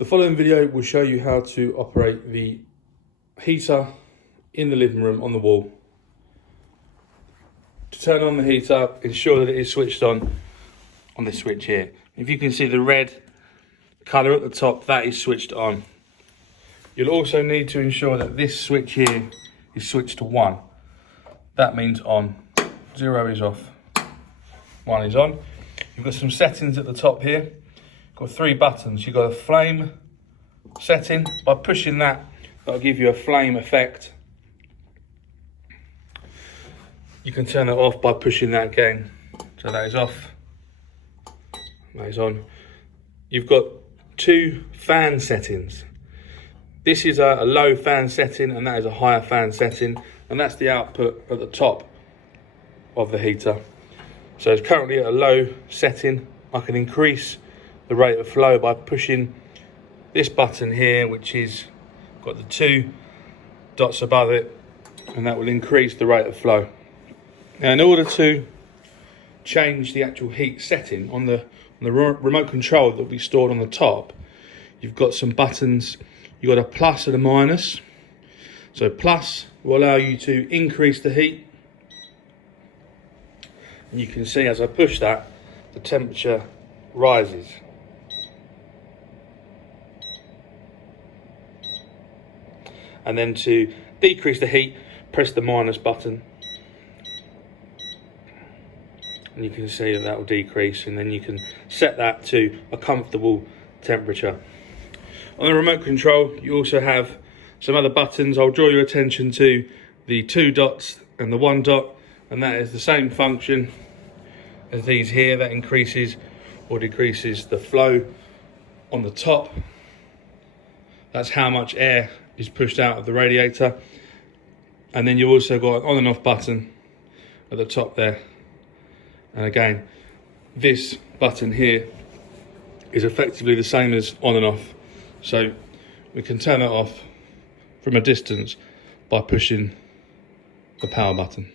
The following video will show you how to operate the heater in the living room on the wall. To turn on the heater, ensure that it is switched on this switch here. If you can see the red colour at the top, that is switched on. You'll also need to ensure that this switch here is switched to 1. That means on. 0 is off, 1 is on. You've got some settings at the top here. Got 3 buttons. You've got a flame setting. By pushing that, that'll give you a flame effect. You can turn it off by pushing that again. So that is off, that is on. You've got 2 fan settings. This is a low fan setting and that is a higher fan setting, and that's the output at the top of the heater. So it's currently at a low setting. I can increase the rate of flow by pushing this button here, which is got the 2 dots above it, and that will increase the rate of flow. Now, in order to change the actual heat setting on the remote control that will be stored on the top, you've got some buttons. You've got a plus and a minus. So plus will allow you to increase the heat, and you can see as I push that, the temperature rises. And then to decrease the heat, press the minus button. And you can see that will decrease, and then you can set that to a comfortable temperature. On the remote control, you also have some other buttons. I'll draw your attention to the 2 dots and the 1 dot, and that is the same function as these here. That increases or decreases the flow on the top. That's how much air is pushed out of the radiator. And then you've also got an on and off button at the top there. And again, this button here is effectively the same as on and off. So we can turn it off from a distance by pushing the power button.